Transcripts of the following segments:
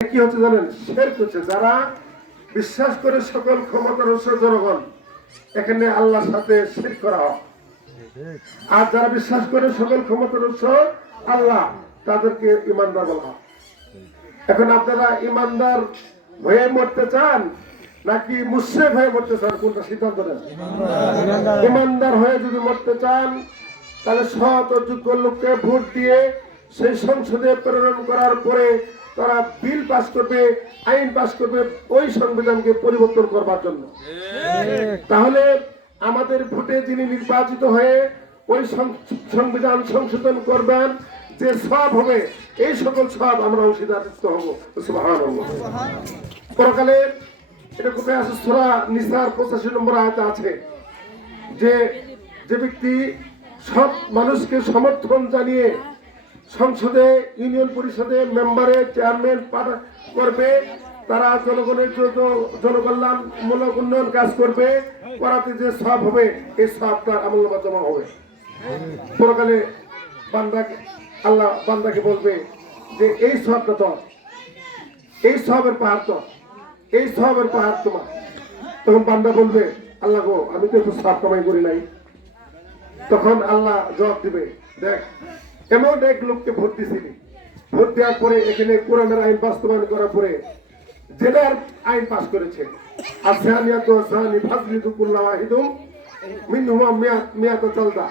কি হচ্ছে জানেন, শিরক হচ্ছে। যারা বিশ্বাস করে সকল ক্ষমতার উৎস জনগণ, এখানে আল্লাহর সাথে শিরক করা হয়। আর যারা বিশ্বাস করে সকল ক্ষমতার উৎস আল্লাহ, তাদেরকে ইমানদার বলা হয়। এখন আপনারা ইমানদার হয়ে মরতে চান নাকি মুশরিক হয়ে মরতে চান, কোনটা সিদ্ধান্ত নেন? ইমানদার হয়ে যদি মরতে চান তাহলে সৎ ও যোগ্য লোককে ভোট দিয়ে সেই সংসদে প্রেরণ করার পরে তারা বিল পাস করবে, আইন পাস করবে ওই সংবিধানকে পরিবর্তন করবার জন্য। তাহলে আমাদের ভোটে যিনি নির্বাচিত হয়ে ওই সংবিধান সংশোধন করবেন, যে সব হবে এই সকল সব আমরা অংশীদারিত্ব হব। সুবহানাল্লাহ। পরকালে এটা কোথায় আছে? সূরা নিসার 85 নম্বর আয়াতে আছে যে যে ব্যক্তি সব মানুষকে সমর্থন জানিয়ে সংসদে, ইউনিয়ন পরিষদে মেম্বারে, চেয়ারম্যান করবে, তারা জনগণের জন্য জনকল্যাণমূলক উন্নয়ন কাজ করবে, করাতে যে সব হবে এই সব তার আমলনামা জমা হবে। পরকালে বান্দাকে আল্লাহ বান্দাকে বলবে যে এই সবটা তো, এই সবের পাহাড় তো, এই সবের পাহাড় তোমার। তখন বান্দা বলবে আল্লাহ গো, আমি তো একটু সব কামাই করি নাই। তখন আল্লাহ জবাব দিবে, দেখ এমন এক লোককে ভোট দিছিলি, ভোট দেওয়ার পরে এখানে কোরআনের আইন বাস্তবায়ন করার পরে জেনার আইন পাস করেছে, আর সানিয়াতু সানি ফাজলিদু কুল্লা ওয়াহিদুম মিনহুমা মিয়াত চালদা।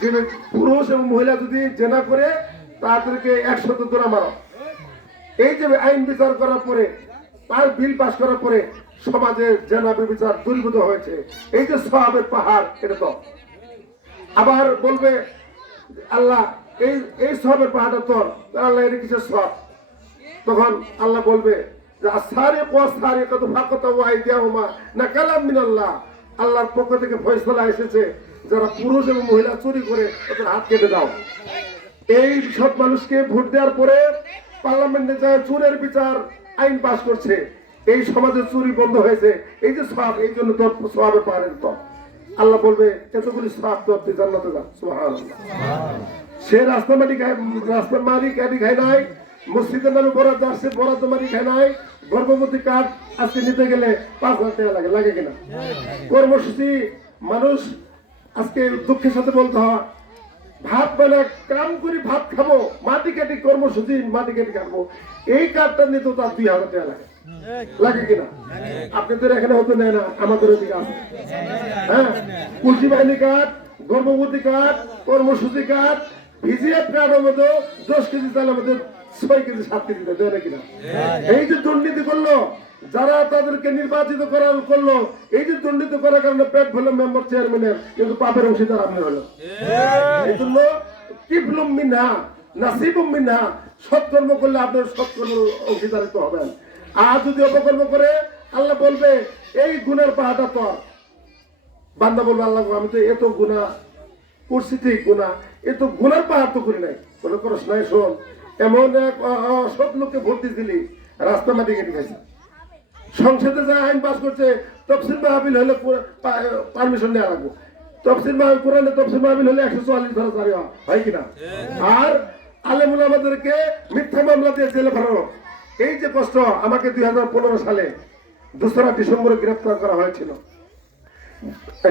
যে পুরুষ এবং মহিলা যদি জেনা করে তাদেরকে 100 দোরা মারো। এই যে আইন বিচার করার পরে, তার বিল পাস করার পরে সমাজে জেনা বিচার দূরীভূত হয়েছে, এই যে সওয়াবের পাহাড়, এটা তো। আবার বলবে আল্লাহ এই এই সবের পাহাড়টা তোর, আল্লাহ এটা কিসের সব? তখন আল্লাহ বলবে যে আল্লাহর পক্ষ থেকে ফয়সালা এসেছে, যারা পুরুষ এবং মহিলা চুরি করে তাদের হাত কেটে দাও। এই সব মানুষকে ভোট দেওয়ার পরে পার্লামেন্টে যায় চুরের বিচার আইন পাস করছে, এই সমাজে চুরি বন্ধ হয়েছে, এই যে সব, এই জন্য তোর সওয়াবের পাহাড়ের তো। আল্লাহ বলবে এতগুলি সওয়াব তোর, তুই জান্নাতে যা। সুবহানাল্লাহ। সে রাস্তা মাটি খায়, রাস্তার মাটি কাটি খায় নাই, মসজিদের নামে বরাদ্দ আসছে, বরাদ্দ মাটি খায় নাই, গর্ভবতী কার্ড আজকে নিতে গেলে 5,000 টাকা লাগে, লাগে কিনা? কর্মসূচি মানুষ আজকে দুঃখের সাথে বলতে হয়, ভাত মানে কাম করি ভাত খাবো, মাটি কাটি কর্মসূচি মাটি কাটি খাবো, এই কার্ডটা নিতে তার 2,000 টাকা লাগে, লাগে কিনা? আপনাদের এখানে হতে নেয় না, আমাদের ওদিকে আছে। হ্যাঁ, পুলিশ বাহিনী কার্ড, গর্ভবতী কার্ড, কর্মসূচি কার্ড, ভিজিএফ কার্ডের মধ্যে 10 কেজি চালের মধ্যে 6 কেজি 7 কেজি দেয় না কিনা? এই যে দুর্নীতি করলো, যারা তাদেরকে নির্বাচিত করলো, এই যে দুর্নীতি করার কারণে পেট ভেলো মেম্বার চেয়ারম্যানের, কিন্তু পাপের অংশীদার আপনি হলো। এই জন্য কিফলুম মিনহা নাসিবুম মিনহা, সৎকর্ম করলে আপনার সৎকর্ম অংশীদারিত্ব হবেন। আর যদি অপকর্ম করে আল্লাহ বলবে এই গুনার পাহাড়টা তোর। বান্দা বলবে আল্লাহ আমি তো এত গুনাহ করছি, ঠিক গুনাহ, এত গুনার পাহাড় তো করি নাই। বলে করস নাই, শোন এমন এক সব লোককে ভোট দিয়েছিলি, রাস্তা মাটি কেটে খাইছে, সংসদে যা আইন পাস করছে, তফসিল মাহফিল হলে পারমিশন নেওয়া লাগবে, তফসিল মাহফিল কোরআনে তফসিল মাহফিল হলে 144 ধারা জারি হয় কিনা? আর আলেমুল আমাদেরকে মিথ্যা মামলা দিয়ে জেলে ভরানো। এই যে কষ্ট, আমাকে 2015 সালে 2রা ডিসেম্বরে গ্রেফতার করা হয়েছিল,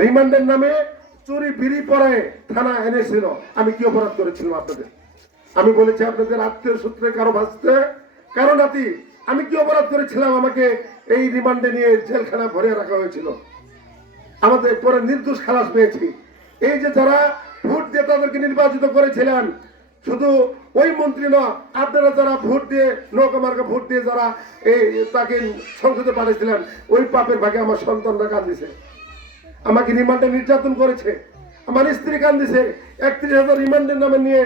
রিমান্ডের নামে চুরি বিড়ি পড়ায় থানা এনেছিল। আমি কি অপরাধ করেছিলাম আপনাদের? আমি বলেছি আপনাদের আত্মীয় সূত্রে কারো ভাসতে কারো নাতি, আমি কি অপরাধ করেছিলাম আমাকে এই রিমান্ডে নিয়ে জেলখানা ভরে রাখা হয়েছিল? আমাদের পরে নির্দোষ খালাস পেয়েছি। এই যে যারা ভোট দিয়ে তাদেরকে নির্বাচিত করেছিলেন, শুধু ওই মন্ত্রী নয়, আপনারা যারা ভোট দিয়ে নৌকা মার্কা ভোট দিয়ে যারা এই তাকে সংসদে পাঠিয়েছিলেন, ওই পাপের ভাগে আমার সন্তানরা কান্দিছে, আমাকে রিমান্ডে নির্যাতন করেছে, আমার স্ত্রী কান্দিছে, 31,000 রিমান্ডের নামে নিয়ে